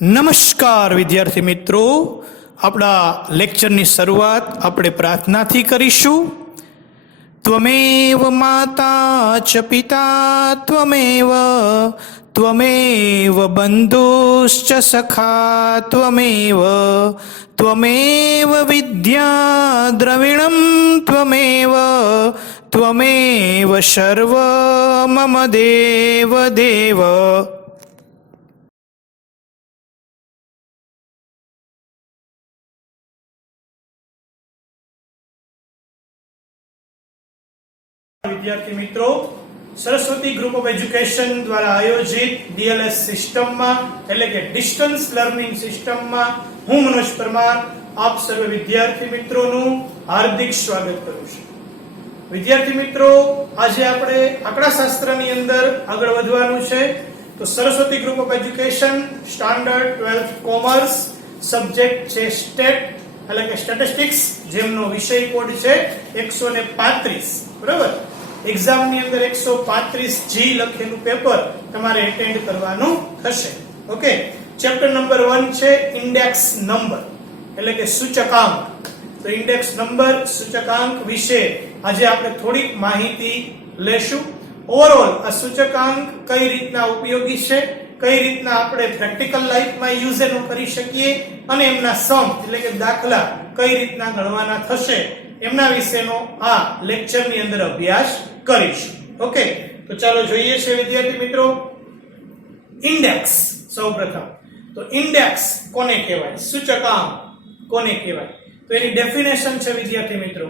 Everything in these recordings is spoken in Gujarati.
નમસ્કાર વિદ્યાર્થી મિત્રો, આપણા લેક્ચરની શરૂઆત આપણે પ્રાર્થનાથી કરીશું. ત્વમેવ માતા ચ પિતા ત્વમેવ ત્વમેવ બંધુશ્ચ સખા ત્વમેવ ત્વમેવ વિદ્યા દ્રવિણમ ત્વમેવ ત્વમેવ સર્વ મમ દેવ દેવ. વિદ્યાર્થી મિત્રો, સરસ્વતી ગ્રુપ ઓફ એજ્યુકેશન દ્વારા આયોજિત ડીએલએસ સિસ્ટમમાં એટલે કે ડિસ્ટન્સ લર્નિંગ સિસ્ટમમાં હું મનોજ પરમાર આપ સર્વ વિદ્યાર્થી મિત્રોનું હાર્દિક સ્વાગત કરું છું. વિદ્યાર્થી મિત્રો, આજે આપણે આંકડાશાસ્ત્રની અંદર આગળ વધવાનું છે. તો Saraswati group of education standard 12th commerce subject છે સ્ટેટ એટલે કે સ્ટેટિસ્ટિક્સ, જેમનો વિષય કોડ છે 135. બરાબર, એક્ઝામ ની અંદર 135G લખેલું પેપર તમારે એટેન્ડ કરવાનું થશે. ઓકે, ચેપ્ટર નંબર 1 છે ઇન્ડેક્સ નંબર એટલે કે સૂચકાંક. તો ઇન્ડેક્સ નંબર સૂચકાંક વિશે આજે આપણે થોડીક માહિતી લેશું. ઓવરઓલ આ સૂચકાંક કઈ રીતના ઉપયોગી છે, કઈ રીતના આપણે પ્રેક્ટિકલ લાઈફમાં યુઝ એનો કરી શકીએ અને એમના સમ એટલે કે દાખલા કઈ રીતના ગણવાના થશે એમના વિશેનો આ લેક્ચરની અંદર અભ્યાસ કરીશું. ઓકે, તો ચાલો જોઈએ છે વિદ્યાર્થી મિત્રો ઇન્ડેક્સ. સૌપ્રથમ તો ઇન્ડેક્સ કોને કહેવાય, સૂચકાંક કોને કહેવાય, તો એની ડેફિનેશન છે વિદ્યાર્થી મિત્રો.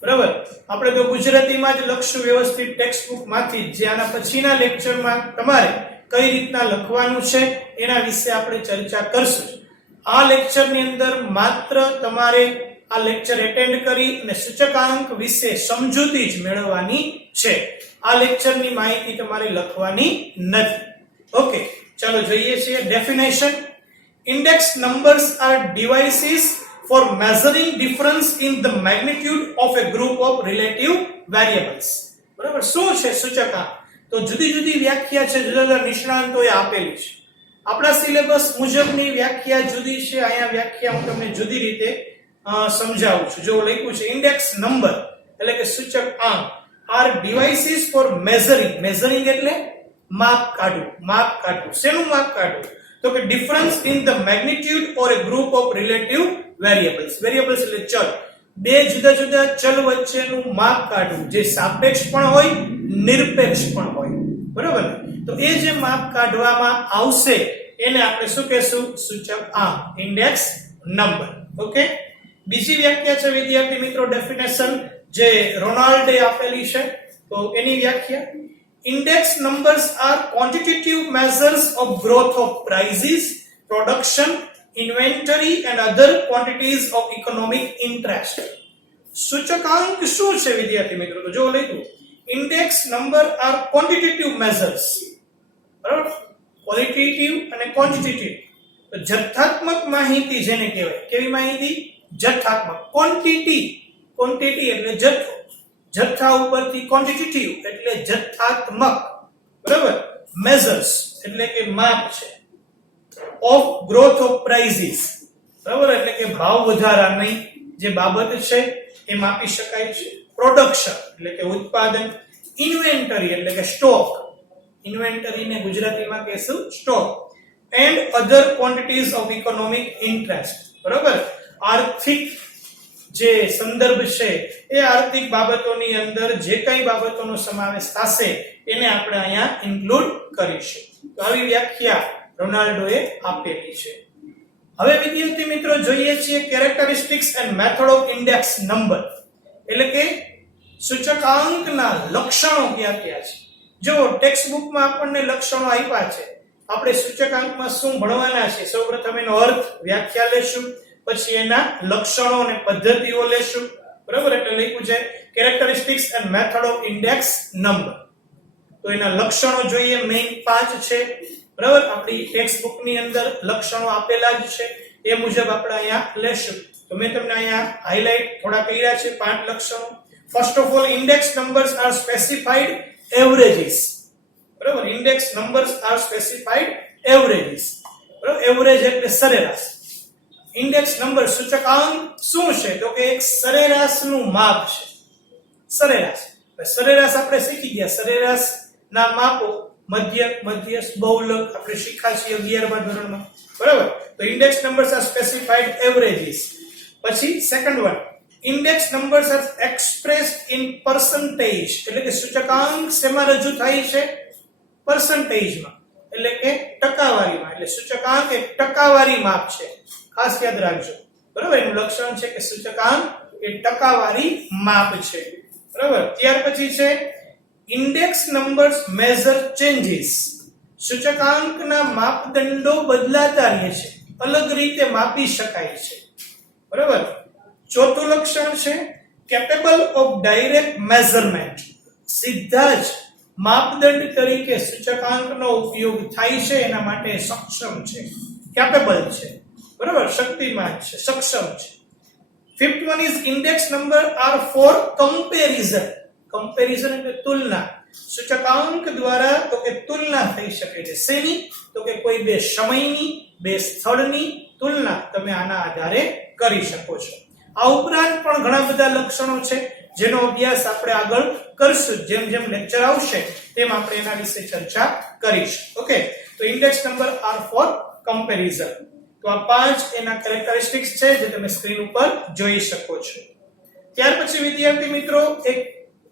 બરાબર, આપણે તો ગુજરાતીમાં જ લખશું વ્યવસ્થિત ટેક્સ્ટ બુક માંથી, જે આના પછીના લેક્ચરમાં તમારે કઈ રીતના લખવાનું છે એના વિશે આપણે ચર્ચા કરશું. આ લેક્ચરની અંદર માત્ર તમારે આ લેક્ચર એટેન્ડ કરી અને સૂચકાંક વિશે સમજૂતી જ મેળવવાની છે. આ લેક્ચરની માહિતી તમારે લખવાની નથી. ઓકે, ચાલો જોઈએ છીએ definition. Index numbers R devices for measuring difference in the magnitude of a group of relative variables. બરાબર, શું છે સૂચકાંક? તો જુદી જુદી વ્યાખ્યા છે, જુદા જુદા નિષ્ણાંતોએ આપેલી છે. આપણા સિલેબસ મુજબની વ્યાખ્યા જુદી છે. અહીંયા વ્યાખ્યા હું તમને જુદી રીતે સમજાવું છું. જો લખ્યું છે ઇન્ડેક્સ નંબર એટલે કે સૂચકાંક are devices for measuring. Measuring એટલે માપ કાઢવું. માપ કાઢવું, શેનું માપ કાઢવું? તો કે difference in the magnitude or a group of relative variables. variables એટલે ચલ. બે જુદા જુદા ચલ વચ્ચેનું માપ કાઢવું, જે સાપેક્ષ પણ હોય નિરપેક્ષ પણ હોય. બરાબર, તો એ જે માપ કાઢવામાં આવશે એને આપણે શું કહેશું? સૂચકાંક, ઇન્ડેક્સ નંબર. ઓકે, બીજી વ્યાખ્યા છે વિદ્યાર્થી મિત્રો ડેફિનેશન જે રોનાલ્ડે આપેલી છે. તો એની વ્યાખ્યા: index numbers are quantitative measures of growth of prices, production, inventory and other quantities of economic interest. સૂચકાંક શું છે વિદ્યાર્થી મિત્રો? તો જો લખ્યું index number are quantitative measures. બરાબર, ક્વોલિટેટિવ અને ક્વોન્ટિટેટિવ. તો જથ્થાત્મક માહિતી જેને કહેવાય. કેવી માહિતી? જથ્થાત્મક. ક્વોન્ટિટી એટલે જથ્થો, જથ્થા ઉપરથી ક્વોન્ટિટેટિવ એટલે જથ્થાત્મક. બરાબર, મેઝર્સ એટલે કે માપ છે. ઓફ ગ્રોથ ઓફ પ્રાઇસીસ, બરાબર, એટલે કે ભાવ વધારાની જે બાબત છે એ માપી શકાય છે. પ્રોડક્શન એટલે કે ઉત્પાદન. ઇન્વેન્ટરી એટલે કે સ્ટોક. ઇન્વેન્ટરીને ગુજરાતીમાં કહેશું stock. And other quantities of economic interest. બરાબર, આર્થિક જે સંદર્ભ છે એ આર્થિક બાબતોની અંદર જે કઈ બાબતોનો સમાવેશ થશે એને આપણે અહીંયા ઇન્ક્લુડ કરીશું. તો આવી વ્યાખ્યા રોનાલ્ડોએ આપેલી છે. હવે વિદ્યાર્થી મિત્રો જોઈએ છીએ characteristics and method of index number એટલે કે સૂચકાંકના લક્ષણો કયા કયા છે. જો ટેક્સ્ટ બુકમાં આપણને લક્ષણો આપ્યા છે, આપણે સૂચકાંકમાં શું ભણવાના છે? સૌપ્રથમ એનો અર્થ, વ્યાખ્યા લેશું, પછી એના લક્ષણો અને પદ્ધતિઓ લેશું. બરાબર, એટલે લખ્યું છે characteristics and method of index number. તો એના લક્ષણો જોઈએ, મેઇન 5 છે. બરાબર, આપણી ટેક્સ્ટ બુક ની અંદર લક્ષણો આપેલા જ છે, એ મુજબ આપણે અહીંયા લેશું. તો મેં તમને અહીંયા હાઇલાઇટ થોડા કર્યા છે 5 લક્ષણો. First of all, index numbers are specified averages. બરાબર, index numbers are specified averages. બરાબર, એવરેજ એટલે સરેરાશ. ઇન્ડેક્સ નંબર સૂચકાંક શું છે? તો કે એક સરેરાશનું માપ છે. સરેરાશ, સરેરાશ આપણે શીખી ગયા. સરેરાશ ના માપો મધ્યક, મધ્યસ્થ, બહુલક આપણે શીખ્યા છીએ 11મા ધોરણમાં. બરાબર. તો index numbers are specified averages. પછી second one, index numbers are expressed in percentage. એટલે કે સૂચકાંક શેમાં રજૂ થાય છે? પર્સન્ટેજમાં, એટલે કે ટકાવારીમાં. એટલે સૂચકાંક એક ટકાવારી માપ છે, ખાસ યાદ રાખજો. બરાબર, એનું લક્ષણ છે કે સૂચકાંક એ ટકાવારી માપ છે. બરાબર. ત્યાર પછી છે ઇન્ડેક્સ નંબર્સ મેઝર ચેન્જીસ. સૂચકાંકના માપદંડો બદલાતા રહે છે, અલગ રીતે માપી શકાય છે. બરાબર. ચોથું લક્ષણ છે કેપેબલ ઓફ ડાયરેક્ટ મેઝરમેન્ટ. સીધા જ માપદંડ તરીકે સૂચકાંકનો ઉપયોગ થાય છે, એના માટે સક્ષમ છે, કેપેબલ છે. બરાબર, શક્તિમાન છે, સક્ષમ છે. Fifth one is index number are for comparison. Comparison એટલે તુલના. સૂચકાંક દ્વારા તો કે તુલના થઈ શકે છે. શેની? તો કે કોઈ બે સમયની, બે સ્થળની તુલના તમે આના આધારે કરી શકો છો. આ ઉપરાંત પણ ઘણા બધા લક્ષણો છે જેનો અભ્યાસ આપણે આગળ કરશું. જેમ જેમ લેક્ચર આવશે તેમ આપણે એના વિશે ચર્ચા કરીશું. ઓકે, તો index number are for comparison. તો આ 5 એના કેરેક્ટરિસ્ટિક્સ છે જે તમે સ્ક્રીન ઉપર જોઈ શકો છો. ત્યાર પછી વિદ્યાર્થી મિત્રો એક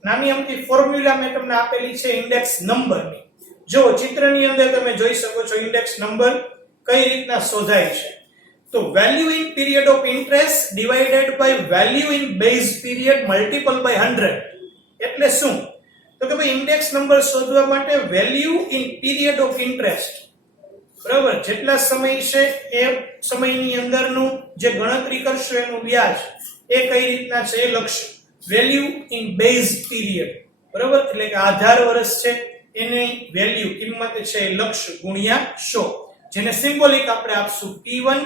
નાની અમથી ફોર્મ્યુલા મેં તમને આપેલી છે ઇન્ડેક્સ નંબરની. જો ચિત્રની અંદર તમે જોઈ શકો છો ઇન્ડેક્સ નંબર કઈ રીતના શોધાય છે. તો value in period of interest divided by value in base period multiple by 100. એટલે શું? તો કે ભાઈ ઇન્ડેક્સ નંબર શોધવા માટે value in period of interest, બરાબર, જેટલા સમય છે એ સમયની અંદરનું જે ગણતરી કરશો એનું વ્યાજ એ કઈ રીતના છે એ લખશું. વેલ્યુ ઇન બેઝ પીરિયડ, બરાબર, એટલે કે આધાર વર્ષ છે એની વેલ્યુ કિંમત છે એ લખશું ગુણ્યા 100, જેને સિમ્બોલિક આપણે આપશું P1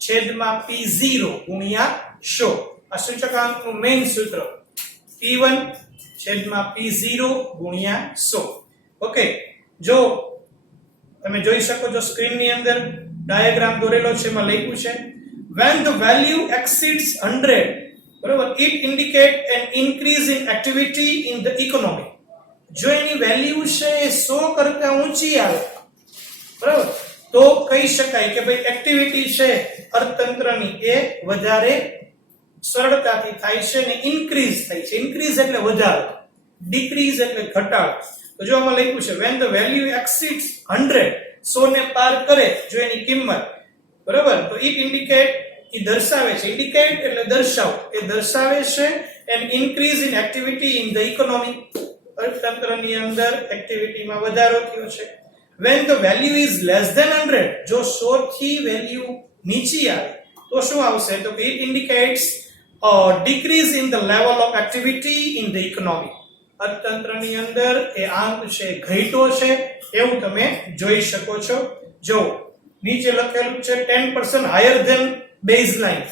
છેદમાં P0 ગુણ્યા 100. આ સૂચકાંકનું મેઇન સૂત્ર P1 છેદમાં P0 ગુણ્યા 100. ઓકે, જો તમે જોઈ શકો છો સ્ક્રીનની અંદર ડાયાગ્રામ દોરેલો છે, એમાં લખ્યું છે when the value exceeds 100, બરાબર, it indicate an increase in activity in the economy. જો એની વેલ્યુ છે એ 100 કરતા ઊંચી આવે, બરાબર, તો કહી શકાય કે ભાઈ એક્ટિવિટી છે અર્થતંત્રની એ વધારે સરળતાથી થાય છે અને ઇન્ક્રીઝ થાય છે. ઇન્ક્રીઝ એટલે વધારો, ડિક્રીઝ એટલે ઘટાડો. તો જો આમાં લખ્યું છે when the value exceeds 100, 100 ને પાર કરે જો એની કિંમત, બરાબર, તો it indicate, એ દર્શાવે છે, indicate એટલે દર્શાવો, એ દર્શાવે છે an increase in activity in the economy. અર્થતંત્રની અંદર એક્ટિવિટીમાં વધારો થયો છે. when the value is less than 100, જો 100 થી વેલ્યુ નીચી આવે તો શું આવશે? તો it indicates a decrease in the level of activity in the economy. અર્થતંત્રની અંદર એ આંક છે ઘટ્યો છે એવું તમે જોઈ શકો છો. જો નીચે લખેલું છે 10% higher than baseline.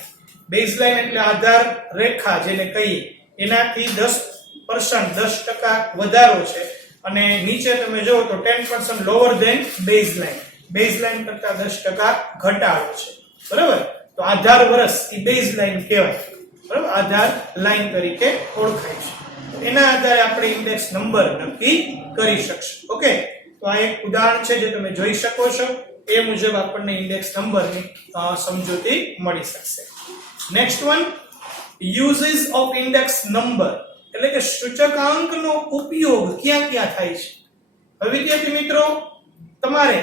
baseline એટલે આધાર રેખા જેને કહીએ, એનાથી 10% વધારો છે. અને નીચે તમે જો તો 10% lower than baseline, baseline કરતા 10% ઘટાડો છે. બરાબર, તો આધાર વર્ષ એ બેઝલાઇન કહેવાય, બરાબર, આધાર લાઈન તરીકે ઓળખાય છે. એના આધારે આપણે ઇન્ડેક્સ નંબર નક્કી કરી શકશું. ઓકે, તો આ એક ઉદાહરણ છે જે તમે જોઈ શકો છો. એ મુજબ આપણને ઇન્ડેક્સ નંબરની સમજૂતી મળી શકશે. Next one, uses of index number, એટલે કે સૂચકાંકનો ઉપયોગ ક્યાં ક્યાં થાય છે. હવે વિદ્યાર્થી મિત્રો, તમારે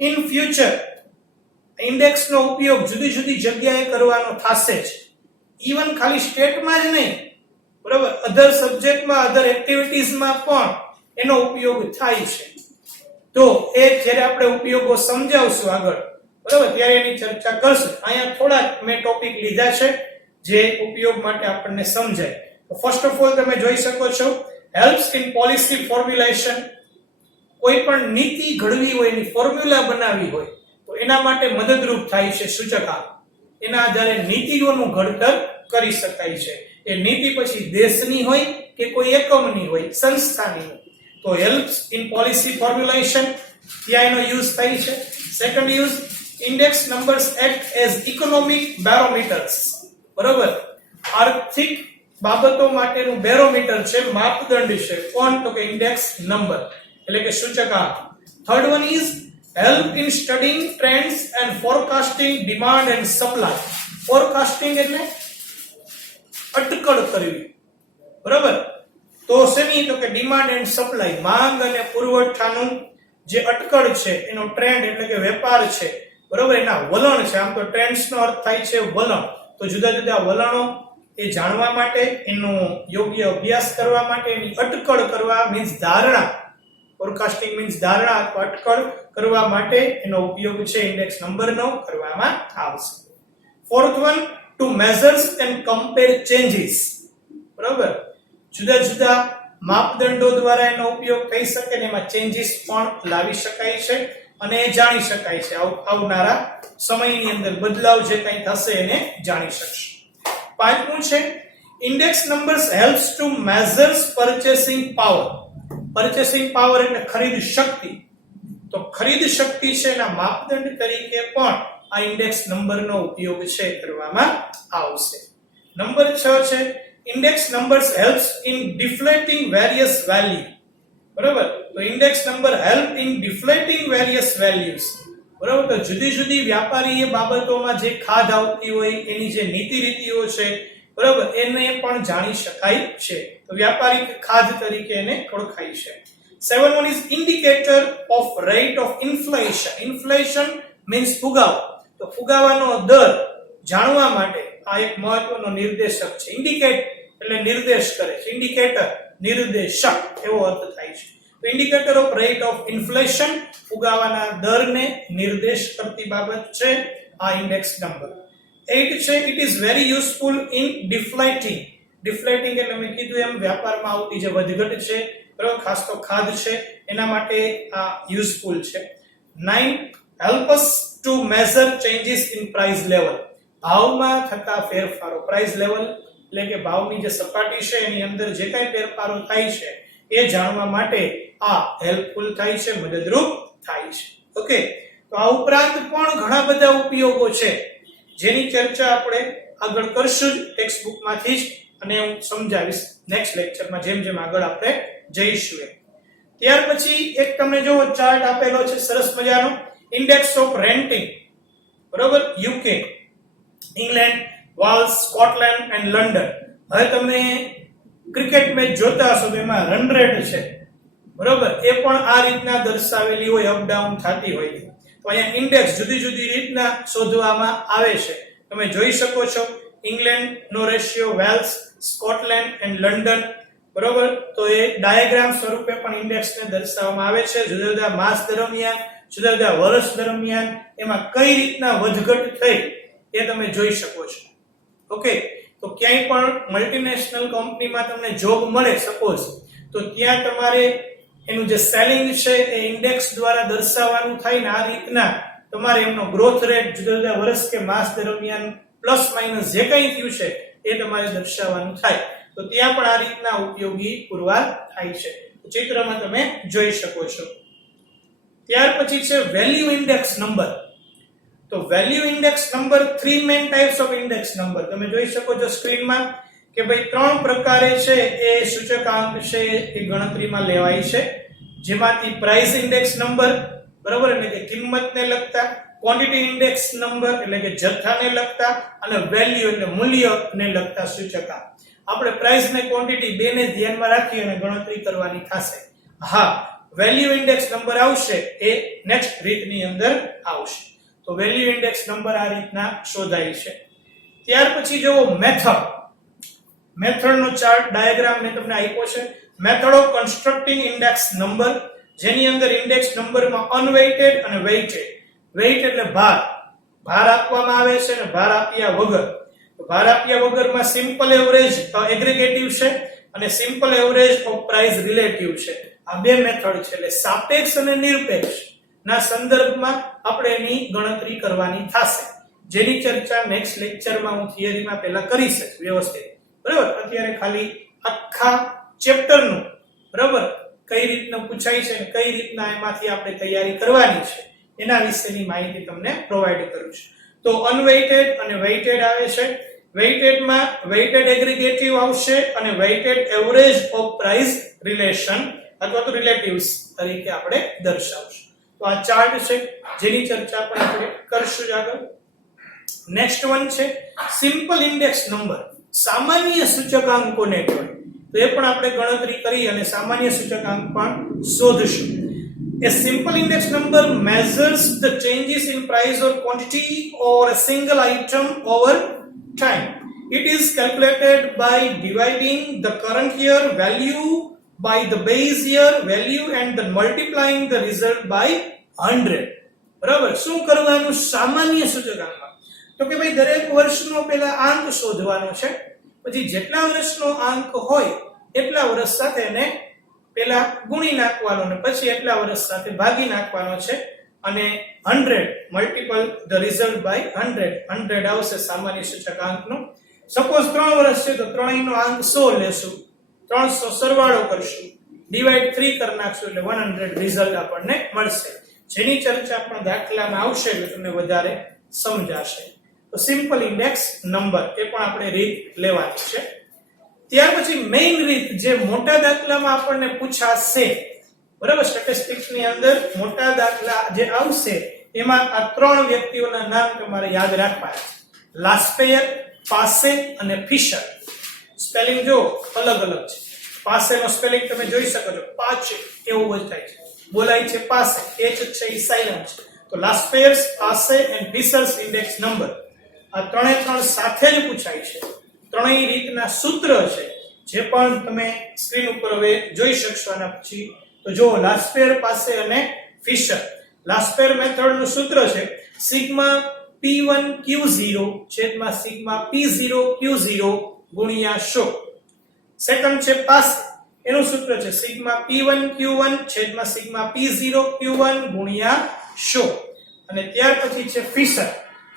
ઇન ફ્યુચર ઇન્ડેક્સનો ઉપયોગ જુદી જુદી જગ્યાએ કરવાનો થશે જ. ઈવન ખાલી સ્ટેટમાં જ નહીં, બરાબર, અધર સબ્જેક્ટમાં, અધર એક્ટિવિટીઝમાં પણ એનો ઉપયોગ થાય છે. તો એ જ્યારે આપણે ઉપયોગો સમજાવશું આગળ, બરાબર, ત્યારે એની ચર્ચા કરશું. અહીંયા થોડા મેં ટોપિક લીધા છે જે ઉપયોગ માટે આપણને સમજાય. તો ફર્સ્ટ ઓફ ઓલ તમે જોઈ શકો છો હેલ્પ્સ ઇન પોલિસી ફોર્મ્યુલેશન. કોઈ પણ નીતિ ઘડવી હોય, એની ફોર્મ્યુલા બનાવવી હોય તો એના માટે મદદરૂપ થાય છે સૂચકાંક. એના આધારે નીતિઓનું ઘડતર કરી શકાય છે. એ નીતિ પછી દેશની હોય કે કોઈ એકમની હોય, સંસ્થાની હોય, તો હેલ્પ્સ ઇન પોલિસી ફોર્મ્યુલેશન ત્યાં એનો યુઝ થાય છે. Second use index numbers act as economic barometers. બરોબર, આર્થિક બાબતો માટેનું બેરોમીટર છે, માપદંડ છે. કોણ? તો કે ઇન્ડેક્સ નંબર એટલે કે સૂચકાંક. Third one is help in studying trends and forecasting demand and supply. forecasting એટલે અટકળ કરવી. બરાબર, તો શેની? તો કે ડિમાન્ડ એન્ડ સપ્લાય, માંગ અને પુરવઠાનું જે અટકળ છે એનો ટ્રેન્ડ એટલે કે વેપાર છે. બરાબર, એના વલણ છે. આમ તો ટ્રેન્ડ્સ નો અર્થ થાય છે વલણ. તો જુદા જુદા વલણો એ જાણવા માટે, એનો યોગ્ય અભ્યાસ કરવા માટે, એની અટકળ કરવા મીન્સ ધારણા, ફોરકાસ્ટિંગ મીન્સ ધારણા અથવા અટકળ કરવા માટે એનો ઉપયોગ છે ઇન્ડેક્સ નંબરનો કરવામાં આવશે. Fourth one, to measures and compare changes. બરાબર, જુદા જુદા માપદંડો દ્વારા એનો ઉપયોગ થઈ શકે ને એમાં ચેન્જીસ પણ લાવી શકાય છે અને એ જાણી શકાય છે. આવનારા સમયની અંદર બદલાવ જે કંઈ થશે એને જાણી શકશે. પાંચમું છે index numbers helps to measures purchasing power. Purchasing power એટલે ખરીદ શક્તિ. તો ખરીદ શક્તિ છે એના માપદંડ તરીકે પણ આ ઇન્ડેક્સ નંબરનો ઉપયોગ છે કરવામાં આવશે. નંબર 6 છે index numbers helps in deflating various value. બરાબર, તો index number help in deflating various values. બરાબર, તો જુદી જુદી વ્યાપારીય બાબતોમાં જે ખાધ આવતી હોય એની જે નીતિ રીતિઓ છે, બરાબર, એને પણ જાણી શકાય છે. તો વ્યાપારિક ખાધ તરીકે એને ઓળખાય છે. 7 one is indicator of rate of inflation. inflation means ફુગાવો. તો ફુગાવાનો દર જાણવા માટે આ એક મહત્વનો નિર્દેશક છે. ઇન્ડિકેટ એટલે નિર્દેશ કરે છે, ઇન્ડિકેટર નિર્દેશક એવો અર્થ થાય છે. તો indicator of rate of inflation, ફુગાવાના દરને નિર્દેશ કરતી બાબત છે આ ઇન્ડેક્સ નંબર. 8 છે it is very useful in deflating. Deflating એટલે મેં કીધું એમ વ્યાપારમાં આવતી જે વધઘટ છે, બરાબર, ખાસ તો ખાધ છે એના માટે આ યુઝફુલ છે. 9 help us to measure changes in price level. ભાવમાં થતા ફેરફારો, પ્રાઇસ લેવલ એટલે કે ભાવની જે સપાટી છે એની અંદર જે કાંઈ ફેરફારો થાય છે એ જાણવા માટે આ હેલ્પફુલ થાય છે, મદદરૂપ થાય છે. ઓકે, તો આ ઉપરાંત પણ ઘણા બધા ઉપયોગો છે જેની ચર્ચા આપણે આગળ કરશું જ ટેક્સ્ટ બુકમાંથી જ, અને હું સમજાવીશ નેક્સ્ટ લેક્ચરમાં જેમ જેમ આગળ આપણે જઈશું. ત્યાર પછી એક તમને જો ચાર્ટ આપેલો છે સરસ મજાનો, ઇન્ડેક્સ ઓફ રેન્ટિંગ. બરોબર, UK, England, Wales, Scotland and London. હવે તમે ક્રિકેટ મેચ જોતા હશો તો એમાં રન રેટ છે, બરોબર, એ પણ આ રીતના દર્શાવેલી હોય, અપ ડાઉન થતી હોય. તો અહીંયા ઇન્ડેક્સ જુદી જુદી રીતના શોધવામાં આવે છે. તમે જોઈ શકો છો ઇંગ્લેન્ડ નો ratio, Wales, Scotland and London. બરોબર, તો એ ડાયાગ્રામ સ્વરૂપે પણ ઇન્ડેક્સને દર્શાવવામાં આવે છે. જુદા જુદા માસ દરમિયાન, જુદા જુદા વર્ષ દરમિયાન એમાં કઈ રીતના વધઘટ થઈ એ તમે જોઈ શકો છો. ઓકે, તો ક્યાંય પણ મલ્ટીનેશનલ કંપનીમાં તમને જોબ મળે સપોઝ, તો ત્યાં તમારે એનું જે સેલિંગ છે એ ઇન્ડેક્સ દ્વારા દર્શાવવાનું થાય ને આ રીતના તમારે એમનો ગ્રોથ રેટ જુદા જુદા વર્ષ કે માસ દરમિયાન પ્લસ માઇનસ જે કંઈ થયું છે એ તમારે દર્શાવવાનું થાય. તો ત્યાં પણ આ રીતના ઉપયોગી પુરવાર થાય છે. ચિત્રમાં તમે જોઈ શકો છો. ત્યાર પછી છે વેલ્યુ ઇન્ડેક્સ નંબર. તો value index number, 3 main types of index number તમે જોઈ શકો છો સ્ક્રીનમાં કે ભાઈ 3 પ્રકારે છે એ સૂચકાંક છે એ ગણતરીમાં લેવાય છે. જેમાંથી પ્રાઇસ ઇન્ડેક્સ નંબર, બરાબર, એટલે કે કિંમતને લગતા, ક્વોન્ટિટી ઇન્ડેક્સ નંબર એટલે કે જથ્થાને લગતા, અને વેલ્યુ એટલે મૂલ્યને લગતા સૂચકાંક. આપણે પ્રાઇસ ને ક્વોન્ટિટી બેને ધ્યાનમાં રાખી અને ગણતરી કરવાની થશે. હા, વેલ્યુ ઇન્ડેક્સ નંબર આવશે એ નેક્સ્ટ રીતની અંદર આવશે. તો વેલ્યુ ઇન્ડેક્સ નંબર આ રીતના શોધાય છે. ત્યાર પછી જો મેથડ, મેથડનો ચાર્ટ ડાયાગ્રામ મેં તમને આપ્યો છે. Method of constructing index number, જેની અંદર ઇન્ડેક્સ નંબરમાં અનવેઇટેડ અને વેઇટેડ. વેઇટ એટલે ભાર, ભાર આપવામાં આવે છે અને ભાર આપ્યા વગર. ભાર આપ્યા વગરમાં સિમ્પલ એવરેજ એગ્રીગેટિવ છે અને simple average of price relative છે. આ બે મેથડ છે. એટલે સાપેક્ષ અને નિરપેક્ષ ના સંદર્ભમાં આપણે એની ગણતરી કરવાની થશે, જેની ચર્ચા નેક્સ્ટ લેક્ચરમાં હું થિયરીમાં પહેલા કરીશ વ્યવસ્થિત. બરાબર, અત્યારે ખાલી આખા ચેપ્ટરનું, બરાબર, કઈ રીતનું પૂછાય છે અને કઈ રીતના એમાંથી આપણે તૈયારી કરવાની છે એના વિશેની માહિતી તમને પ્રોવાઈડ કરું છું. તો અનવેઇટેડ અને વેઇટેડ આવે છે. વેઇટેડમાં વેઇટેડ એગ્રીગેટિવ આવશે અને weighted average of price relation અથવા તો રિલેટિવ્સ તરીકે આપણે દર્શાવશું. તો આ ચાર્ટ છે જેની ચર્ચા પણ આપણે કરશું આગળ. નેક્સ્ટ વન છે સિમ્પલ ઇન્ડેક્સ નંબર. સામાન્ય સૂચકાંકોને કહેવાય. તો એ પણ આપણે ગણતરી કરી અને સામાન્ય સૂચકાંક પણ શોધશું. A simple index number measures the changes in price or quantity or a single item over time. It is calculated by dividing the current year value by the base year value and then multiplying the result by 100. બરાબર. શું કરવાનું સામાન્ય સૂચકાંકમાં? તો કે ભાઈ દરેક વર્ષનો પહેલા આંક શોધવાનો છે. પછી જેટલા વર્ષનો આંક હોય એટલા વર્ષ સાથે એને પહેલા ગુણી નાખવાનો અને પછી એટલા વર્ષ સાથે ભાગી નાખવાનો છે અને 100 મલ્ટીપલ ધ રિઝલ્ટ બાય 100 આવશે સામાન્ય સૂચકાંકનો. સપોઝ 3 વર્ષ છે તો 3 નો આંક 100 લેશું, 300 સરવાળો કરશું, ડિવાઇડ 3 કરી નાખશું એટલે 100 રિઝલ્ટ આપણને મળશે. જેની ચર્ચા પણ દાખલામાં આવશે એટલે તમને વધારે સમજાશે. તો સિમ્પલ ઇન્ડેક્સ નંબર એ પણ આપણે રીત લેવાની છે. ત્યાર પછી મેઇન રીત જે મોટા દાખલામાં આપણને પૂછાશે, બરાબર, સ્ટેટિસ્ટિક્સ ની અંદર મોટા દાખલા જે આવશે એમાં આ 3 વ્યક્તિઓના નામ તમારે યાદ રાખવાના છે. લાસ્પેયર, પાસે અને ફિશર. સ્પેલિંગ જો અલગ અલગ છે. પાસે નો સ્પેલિંગ તમે જોઈ શકો છો, પાચે એવું બોલાય છે, બોલાય છે પાસે, એચ છે એ સાઇલેન્ટ છે. તો લાસ્પેયર્સ, પાસે એન્ડ ફિશર્સ ઇન્ડેક્સ નંબર આ 3 સાથે જ પૂછાય છે. ત્રણેય રીતના સૂત્ર છે જે પણ તમે સ્ક્રીન ઉપર હવે જોઈ શકશો. આના પછી તો જો લાસ્પેર, પાસે અને ફિશર. લાસ્પેર મેથડ નું સૂત્ર છે સિગ્મા P1Q0 છેદમાં સિગ્મા P0Q0 ગુણ્યા 100. સેકન્ડ છે પાસે, એનું સૂત્ર છે સિગ્મા P1Q1 છેદમાં સિગ્મા P0Q1 ગુણ્યા 100. અને ત્યાર પછી છે ફિશર.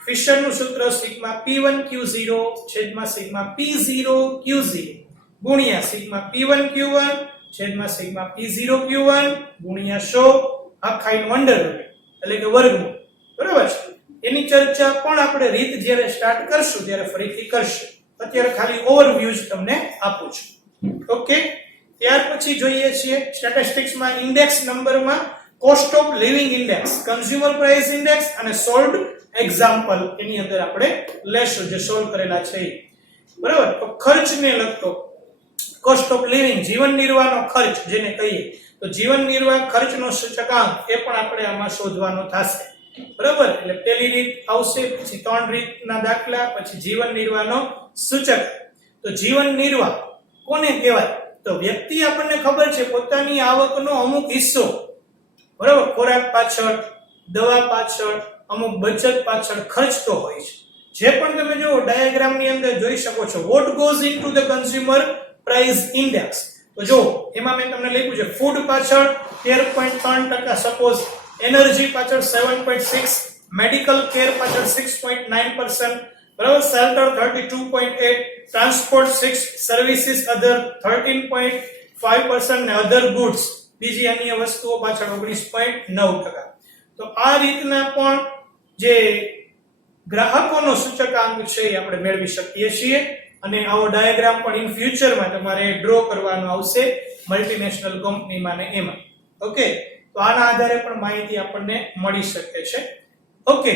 ફિશર નું સૂત્ર સિગ્મા P1Q0 છેદમાં સિગ્મા P0Q0 ગુણ્યા સિગ્મા P1Q1 છેદમાં સિગ્મા P0Q1 ગુણ્યા 100 આખાઈનું અંડરરૂટ એટલે કે વર્ગમૂળ. બરાબર છે. એની ચર્ચા પણ આપણે રીત જ્યારે સ્ટાર્ટ કરશું ત્યારે ફરીથી કરશું. અત્યારે ખાલી ઓવરવ્યુ જ તમને આપું છું. ઓકે. ત્યાર પછી જોઈએ છીએ સ્ટેટિસ્ટિક્સમાં ઇન્ડેક્સ નંબરમાં cost of living index, consumer price index અને સોલ્ડ એક્ઝામ્પલ એની અંદર આપણે લેશું જે સોલ્વ કરેલા છે. બરાબર. તો ખર્ચને લગતો કોસ્ટ ઓફ લિવિંગ, જીવન નિર્વાહનો ખર્ચ જેને કહીએ, તો જીવન નિર્વાહ ખર્ચનો સૂચકાંક એ પણ આપણે આમાં શોધવાનો થશે. બરાબર. એટલે પહેલી રીત આવશે, પછી 3 રીતના દાખલા, પછી જીવન નિર્વાહનો સૂચક. તો જીવન નિર્વાહ કોને કહેવાય? તો વ્યક્તિ આપણને ખબર છે પોતાની આવકનો અમુક હિસ્સો, બરાબર, ખોરાક પાછળ, દવા પાછળ, અમુક બચત પાછળ ખર્ચતો હોય છે. જે પણ તમે જો ડાયાગ્રામ ની અંદર જોઈ શકો છો what goes into the consumer price index. તો જો એમાં મેં તમને લખ્યું છે ફૂડ પાછળ 13.3%, સપોઝ એનર્જી પાછળ 7.6, મેડિકલ કેર પાછળ 6.9%, બરાબર, શેલ્ટર 32.8, ટ્રાન્સપોર્ટ 6, સર્વિસીસ અધર 13.5% ને અધર ગુડ્સ બીજી અન્ય વસ્તુઓ પાછળ 19.9%. તો આ રીતના પણ જે ગ્રાહકોનો સૂચકાંક છે એ આપણે મેળવી શકીએ છીએ. અને આવો ડાયાગ્રામ પણ ઇન ફ્યુચરમાં તમારે ડ્રો કરવાનો આવશે મલ્ટીનેશનલ કંપનીમાં ને એમાં. ઓકે. તો આના આધારે પણ માહિતી આપણને મળી શકે છે. ઓકે.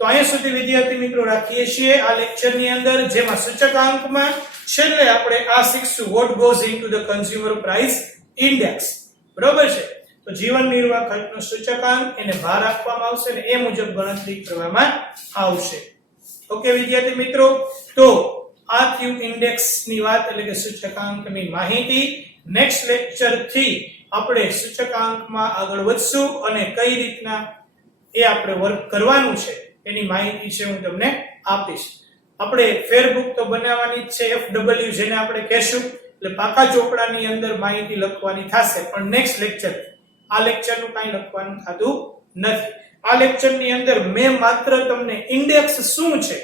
તો અહીંયા સુધી વિદ્યાર્થી મિત્રો રાખીએ છીએ આ લેક્ચરની અંદર, જેમાં સૂચકાંકમાં છેલ્લે આપણે આ શીખશું what goes into the consumer price index. બરોબર છે. તો જીવન નિર્વાહ ખર્ચનો સૂચકાંક એને ભાર આપવામાં આવશે અને એ મુજબ ગણતરી કરવામાં આવશે. ઓકે વિદ્યાર્થી મિત્રો, તો આ થયું ઇન્ડેક્સ ની વાત એટલે કે સૂચકાંકની માહિતી. નેક્સ્ટ લેક્ચર થી આપણે સૂચકાંકમાં આગળ વધશું અને કઈ રીતના એ આપણે વર્ક કરવાનું છે એની માહિતી છે હું તમને આપીશ. આપણે ફેરબુક તો બનાવવાની જ છે, FW જેને આપણે કહેશું, એટલે પાકા ચોપડાની અંદર માહિતી લખવાની થશે. પણ નેક્સ્ટ લેક્ચર, આ લેક્ચરનું કાંઈ લખવાનું થતું નથી. આ લેક્ચરની અંદર મેં માત્ર તમને ઇન્ડેક્સ શું છે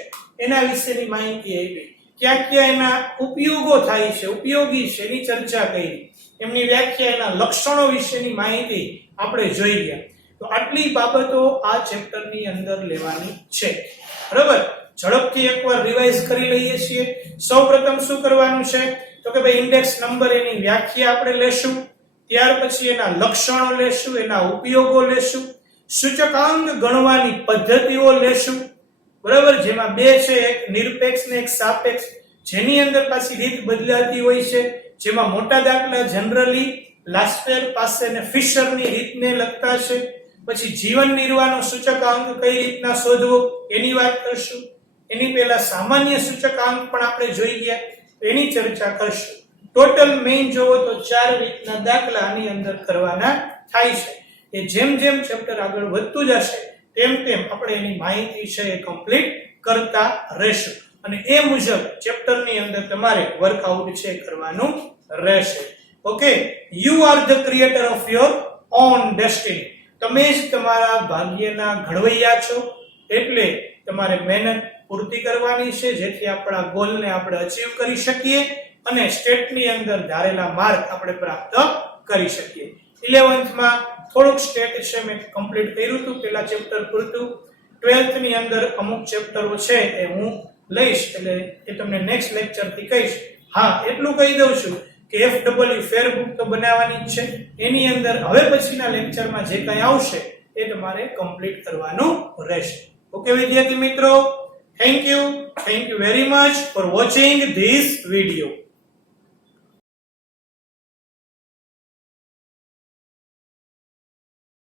એના વિશેની માહિતી આપી, ક્યાં ક્યાં એના ઉપયોગો થાય છે, ઉપયોગી છે એની ચર્ચા કરી, એમની વ્યાખ્યા, એના લક્ષણો વિશેની માહિતી આપણે જોઈ ગયા. તો આટલી બાબતો આ ચેપ્ટરની અંદર લેવાની છે. બરાબર, ઝડપથી એકવાર રિવાઇઝ કરી લઈએ છીએ. સૌપ્રથમ શું કરવાનું છે તો કે ભાઈ ઇન્ડેક્સ નંબર એની વ્યાખ્યા આપણે લેશું, ત્યાર પછી એના લક્ષણો લેશું, એના ઉપયોગો લેશું, સૂચકાંક ગણવાની પદ્ધતિઓ લેશું. બરાબર, જેમાં બે છે, એક નિરપેક્ષ ને એક સાપેક્ષ, જેની અંદર પાછી રીત બદલાતી હોય છે. જેમાં મોટા દાખલા જનરલી લાસ્પેર પાસે ને ફિશરની રીતને લગતા છે. પછી જીવન નિર્વાહનો સૂચકાંક કઈ રીતના શોધવો એની વાત કરશું. એની પહેલા સામાન્ય સૂચકાંક પણ આપણે જોઈ ગયા, એની ચર્ચા કરશું. ટોટલ મેઇન જોવો તો 4 રીતના દાખલા આની અંદર કરવાના થાય છે. એ જેમ જેમ ચેપ્ટર આગળ વધતું જશે તેમ તેમ આપણે એની માહિતી છે એ કમ્પ્લીટ કરતા રહેશું અને એ મુજબ ચેપ્ટરની અંદર તમારે વર્કઆઉટ છે કરવાનું રહેશે. Okay, you are the creator of your own destiny. તમે જ તમારા ભાગ્યના ઘડવૈયા છો, એટલે તમારે મહેનત પૂર્તિ કરવાની છે જેથી આપણા ગોલને આપણે અચીવ કરી શકીએ અને સ્ટેટની અંદર ધારેલા માર્ક આપણે પ્રાપ્ત કરી શકીએ. 11th માં થોડુંક સ્ટેટ છે મેં કમ્પ્લીટ કર્યું હતું પેલા ચેપ્ટર પૂરતું. 12th ની અંદર અમુક ચેપ્ટરો છે એ હું લઈશ, એટલે એ તમને નેક્સ્ટ લેક્ચર થી કહીશ. હા, એટલું કહી દઉં છું કે FW ફેર બુક તો બનાવવાની જ છે. એની અંદર હવે પછીના લેક્ચરમાં જે કંઈ આવશે એ તમારે કમ્પ્લીટ કરવાનું રહેશે. ઓકે વિદ્યાર્થી મિત્રો, thank you very much for watching this video.